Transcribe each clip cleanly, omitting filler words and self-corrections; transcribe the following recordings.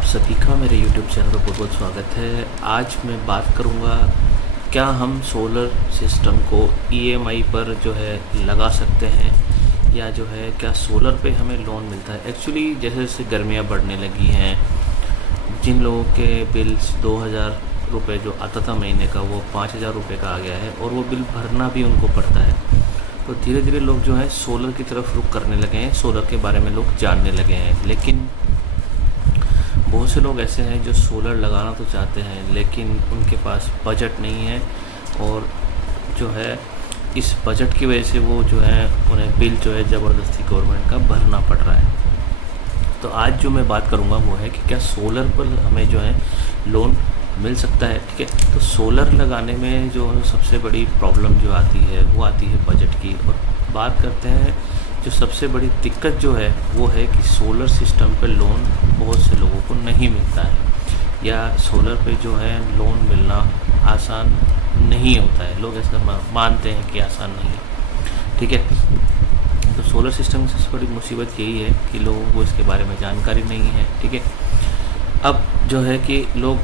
आप सभी का मेरे YouTube चैनल पर बहुत बहुत स्वागत है। आज मैं बात करूँगा क्या हम सोलर सिस्टम को EMI पर जो है लगा सकते हैं या जो है क्या सोलर पे हमें लोन मिलता है। एक्चुअली जैसे जैसे गर्मियाँ बढ़ने लगी हैं, जिन लोगों के बिल्स 2000 रुपये जो आता था महीने का वो 5000 रुपये का आ गया है और वो बिल भरना भी उनको पड़ता है। तो धीरे धीरे लोग जो है सोलर की तरफ रुख करने लगे हैं, सोलर के बारे में लोग जानने लगे हैं। लेकिन बहुत से लोग ऐसे हैं जो सोलर लगाना तो चाहते हैं लेकिन उनके पास बजट नहीं है और जो है इस बजट की वजह से वो जो है उन्हें बिल जो है ज़बरदस्ती गवर्नमेंट का भरना पड़ रहा है। तो आज जो मैं बात करूँगा वो है कि क्या सोलर पर हमें जो है लोन मिल सकता है। ठीक है, तो सोलर लगाने में जो सबसे बड़ी प्रॉब्लम जो आती है वो आती है बजट की। और बात करते हैं जो सबसे बड़ी दिक्कत जो है वो है कि सोलर सिस्टम पे लोन बहुत से लोगों को नहीं मिलता है या सोलर पे जो है लोन मिलना आसान नहीं होता है। लोग ऐसा मानते हैं कि आसान नहीं है। ठीक है, तो सोलर सिस्टम की सबसे बड़ी मुसीबत यही है कि लोगों को इसके बारे में जानकारी नहीं है। ठीक है, अब जो है कि लोग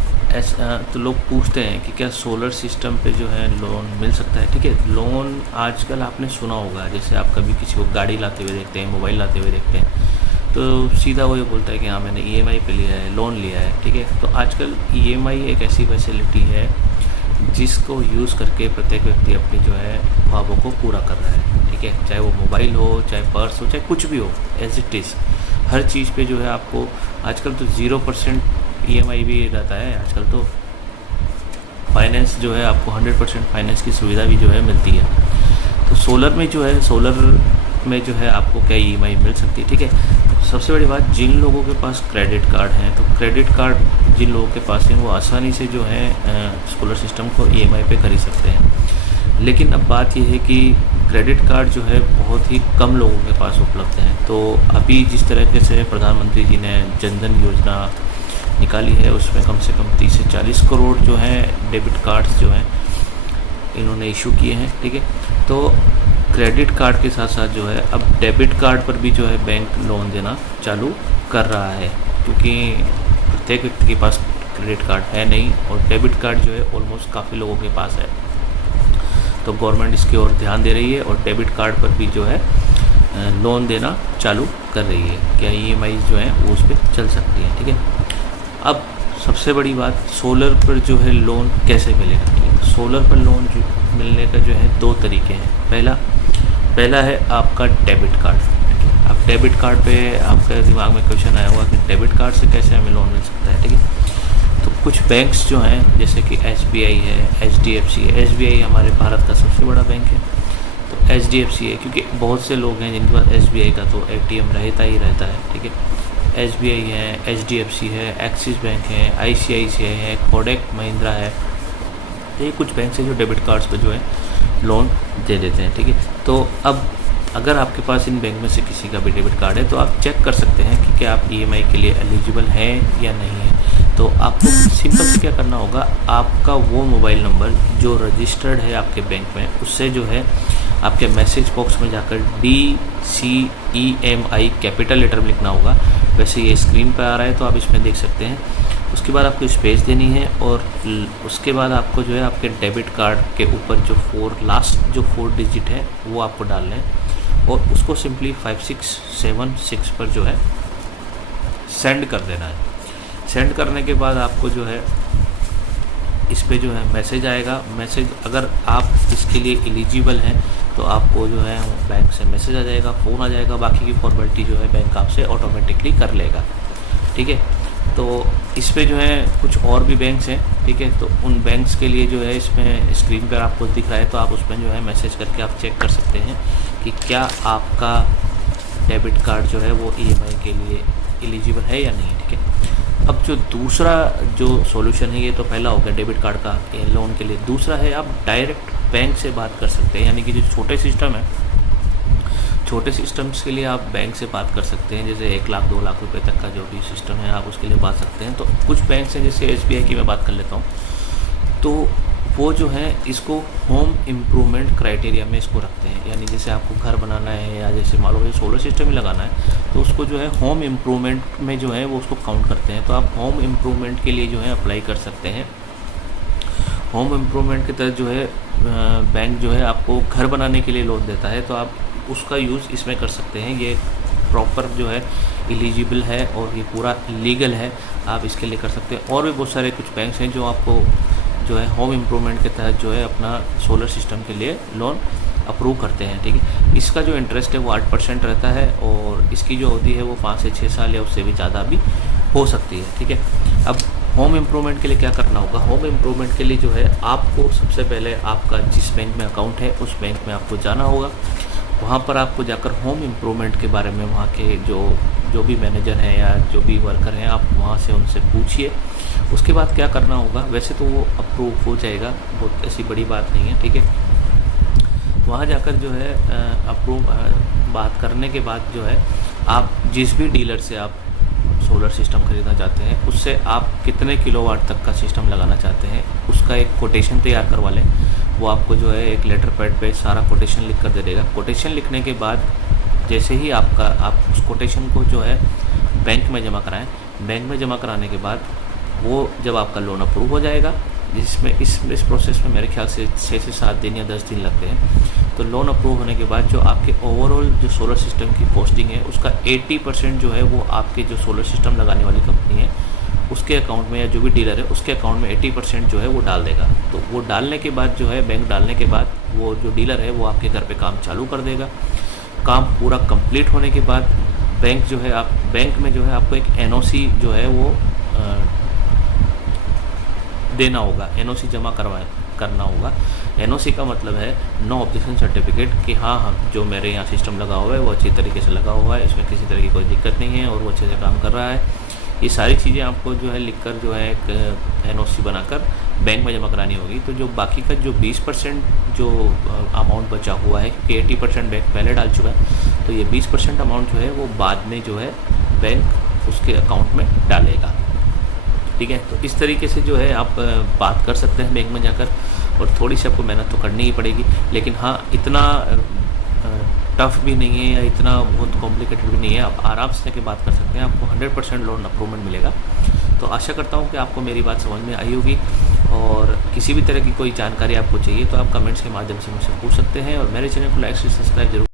तो लोग पूछते हैं कि क्या सोलर सिस्टम पे जो है लोन मिल सकता है। ठीक है, लोन आजकल आपने सुना होगा, जैसे आप कभी किसी को गाड़ी लाते हुए देखते हैं, मोबाइल लाते हुए देखते हैं तो सीधा वो ये बोलता है कि हाँ मैंने EMI पे लिया है, लोन लिया है। ठीक है, तो आजकल EMI एक ऐसी फैसिलिटी है जिसको यूज़ करके प्रत्येक व्यक्ति अपनी जो है ख्वाबों को पूरा कर रहा है। ठीक है, चाहे वो मोबाइल हो, चाहे पर्स हो, चाहे कुछ भी हो, एज इट इज़ हर चीज़ पे जो है आपको आजकल तो 0% EMI भी रहता है। आजकल तो फाइनेंस जो है आपको 100% फाइनेंस की सुविधा भी जो है मिलती है। तो सोलर में जो है जो है आपको क्या EMI मिल सकती है। ठीक है, तो सबसे बड़ी बात, जिन लोगों के पास क्रेडिट कार्ड हैं तो क्रेडिट कार्ड जिन लोगों के पास हैं वो आसानी से जो है सोलर सिस्टम को EMI पे खरीद सकते हैं। लेकिन अब बात यह है कि क्रेडिट कार्ड जो है बहुत ही कम लोगों के पास उपलब्ध हैं। तो अभी जिस तरीके से प्रधानमंत्री जी ने जनधन योजना निकाली है उसमें कम से कम 30 से 40 करोड़ जो हैं डेबिट कार्ड्स जो हैं इन्होंने इशू किए हैं। ठीक है, तो क्रेडिट कार्ड के साथ साथ जो है अब डेबिट कार्ड पर भी जो है बैंक लोन देना चालू कर रहा है, क्योंकि प्रत्येक व्यक्ति के पास क्रेडिट कार्ड है नहीं और डेबिट कार्ड जो है ऑलमोस्ट काफ़ी लोगों के पास है। तो गवर्नमेंट इसकी ओर ध्यान दे रही है और डेबिट कार्ड पर भी जो है लोन देना चालू कर रही है। क्या EMI जो है वो उस पर चल सकती है। ठीक है, अब सबसे बड़ी बात, सोलर पर जो है लोन कैसे मिलेगा। ठीक है, सोलर पर लोन जो मिलने का जो है दो तरीके हैं। पहला है आपका डेबिट कार्ड। अब डेबिट कार्ड पे आपके दिमाग में क्वेश्चन आया हुआ कि डेबिट कार्ड से कैसे हमें लोन मिल सकता है। ठीक है, तो कुछ बैंक्स जो हैं जैसे कि SBI है, HDFC है। SBI हमारे भारत का सबसे बड़ा बैंक है, तो HDFC है क्योंकि बहुत से लोग हैं जिनके पास SBI का तो ATM रहता ही रहता है। ठीक है, SBI है, HDFC है, एक्सिस बैंक है, ICICI है, कोटक महिंद्रा है। तो ये कुछ बैंक है जो डेबिट कार्ड्स पर जो है लोन दे देते हैं। ठीक है, तो अब अगर आपके पास इन बैंक में से किसी का भी डेबिट कार्ड है तो आप चेक कर सकते हैं कि क्या आप EMI के लिए एलिजिबल हैं या नहीं है। तो आपको सिंपल से क्या करना होगा, आपका वो मोबाइल नंबर जो रजिस्टर्ड है आपके बैंक में उससे जो है आपके मैसेज बॉक्स में जाकर DCEMI कैपिटल लेटर में लिखना होगा। वैसे ये स्क्रीन पर आ रहा है तो आप इसमें देख सकते हैं। उसके बाद आपको स्पेस देनी है और उसके बाद आपको जो है आपके डेबिट कार्ड के ऊपर जो लास्ट जो 4 डिजिट है वो आपको डालना है और उसको सिंपली 5676 पर जो है सेंड कर देना है। सेंड करने के बाद आपको जो है इस पे जो है मैसेज आएगा। मैसेज अगर आप इसके लिए एलिजिबल हैं तो आपको जो है बैंक से मैसेज आ जाएगा, फ़ोन आ जाएगा, बाकी की फॉर्मेलिटी जो है बैंक आपसे ऑटोमेटिकली कर लेगा। ठीक है, तो इस पे जो है कुछ और भी बैंक्स हैं। ठीक है, तो उन बैंक्स के लिए जो है इसमें स्क्रीन पर आपको दिख रहा है तो आप उसमें जो है मैसेज करके आप चेक कर सकते हैं कि क्या आपका डेबिट कार्ड जो है वो EMI के लिए एलिजिबल है या नहीं। ठीक है, अब जो दूसरा जो सॉल्यूशन है, ये तो पहला हो गया डेबिट कार्ड का लोन के लिए। दूसरा है आप डायरेक्ट बैंक से बात कर सकते हैं, यानी कि जो छोटे सिस्टम है, छोटे सिस्टम्स के लिए आप बैंक से बात कर सकते हैं। जैसे 1 लाख 2 लाख रुपए तक का जो भी सिस्टम है आप उसके लिए बात सकते हैं। तो कुछ बैंक हैं, जैसे SBI की मैं बात कर लेता हूँ, तो वो जो है इसको होम इम्प्रूवमेंट क्राइटेरिया में इसको रखते हैं। यानी जैसे आपको घर बनाना है या जैसे मान लो सोलर सिस्टम ही लगाना है तो उसको जो है होम इम्प्रूवमेंट में जो है वो उसको काउंट करते हैं। तो आप होम इम्प्रूवमेंट के लिए जो है अप्लाई कर सकते हैं। होम इम्प्रूवमेंट के तहत जो है बैंक जो है आपको घर बनाने के लिए लोन देता है, तो आप उसका यूज़ इसमें कर सकते हैं। ये प्रॉपर जो है एलिजिबल है और ये पूरा लीगल है, आप इसके लिए कर सकते हैं। और भी बहुत सारे कुछ बैंक्स हैं जो आपको जो है होम इम्प्रूवमेंट के तहत जो है अपना सोलर सिस्टम के लिए लोन अप्रूव करते हैं। ठीक है, इसका जो इंटरेस्ट है वो 8% रहता है और इसकी जो होती है वो 5 से 6 साल या उससे भी ज़्यादा भी हो सकती है। ठीक है, अब होम इम्प्रूवमेंट के लिए क्या करना होगा? होम इम्प्रूवमेंट के लिए जो है आपको सबसे पहले आपका जिस बैंक में अकाउंट है उस बैंक में आपको जाना होगा। वहाँ पर आपको जाकर होम इम्प्रूवमेंट के बारे में वहाँ के जो भी मैनेजर हैं या जो भी वर्कर हैं आप वहाँ से उनसे पूछिए। उसके बाद क्या करना होगा, वैसे तो वो अप्रूव हो जाएगा, बहुत ऐसी बड़ी बात नहीं है। ठीक है, वहाँ जाकर जो है अप्रूव बात करने के बाद जो है आप जिस भी डीलर से आप सोलर सिस्टम खरीदना चाहते हैं उससे आप कितने किलोवाट तक का सिस्टम लगाना चाहते हैं उसका एक कोटेशन तैयार करवा लें। वो आपको जो है एक लेटर पैड पे सारा कोटेशन लिख कर दे देगा। कोटेशन लिखने के बाद जैसे ही आप उस कोटेशन को जो है बैंक में जमा कराएं, बैंक में जमा कराने के बाद वो जब आपका लोन अप्रूव हो जाएगा, जिसमें इस प्रोसेस में मेरे ख्याल से 6 से 7 दिन या 10 दिन लगते हैं। तो लोन अप्रूव होने के बाद जो आपके ओवरऑल जो सोलर सिस्टम की कॉस्टिंग है उसका 80% जो है वो आपके जो सोलर सिस्टम लगाने वाली कंपनी है उसके अकाउंट में या जो भी डीलर है उसके अकाउंट में 80% जो है वो डाल देगा। तो वो डालने के बाद जो है बैंक डालने के बाद वो जो डीलर है वो आपके घर पे काम चालू कर देगा। काम पूरा कंप्लीट होने के बाद बैंक में जो है आपको एक एनओसी जो है वो देना होगा, एनओसी जमा करना होगा। एनओसी का मतलब है नो ऑब्जेक्शन सर्टिफिकेट कि हाँ जो मेरे यहाँ सिस्टम लगा हुआ है वो अच्छी तरीके से लगा हुआ है, इसमें किसी तरह की कोई दिक्कत नहीं है और वो अच्छे से काम कर रहा है। ये सारी चीज़ें आपको जो है लिखकर जो है एक एनओसी बनाकर बैंक में जमा करानी होगी। तो जो बाकी का जो 20% जो अमाउंट बचा हुआ है, क्योंकि 80% बैंक पहले डाल चुका है, तो ये 20% अमाउंट जो है वो बाद में जो है बैंक उसके अकाउंट में डालेगा। ठीक है, तो इस तरीके से जो है आप बात कर सकते हैं बैंक में जाकर, और थोड़ी सी आपको मेहनत तो करनी ही पड़ेगी, लेकिन हाँ इतना टफ़ भी नहीं है या इतना बहुत कॉम्प्लिकेटेड भी नहीं है। आप आराम से जाके बात कर सकते हैं, आपको 100% लोन अप्रूवमेंट मिलेगा। तो आशा करता हूँ कि आपको मेरी बात समझ में आई होगी, और किसी भी तरह की कोई जानकारी आपको चाहिए तो आप कमेंट्स के माध्यम से मुझसे पूछ सकते हैं, और मेरे चैनल को लाइक से सब्सक्राइब जरूर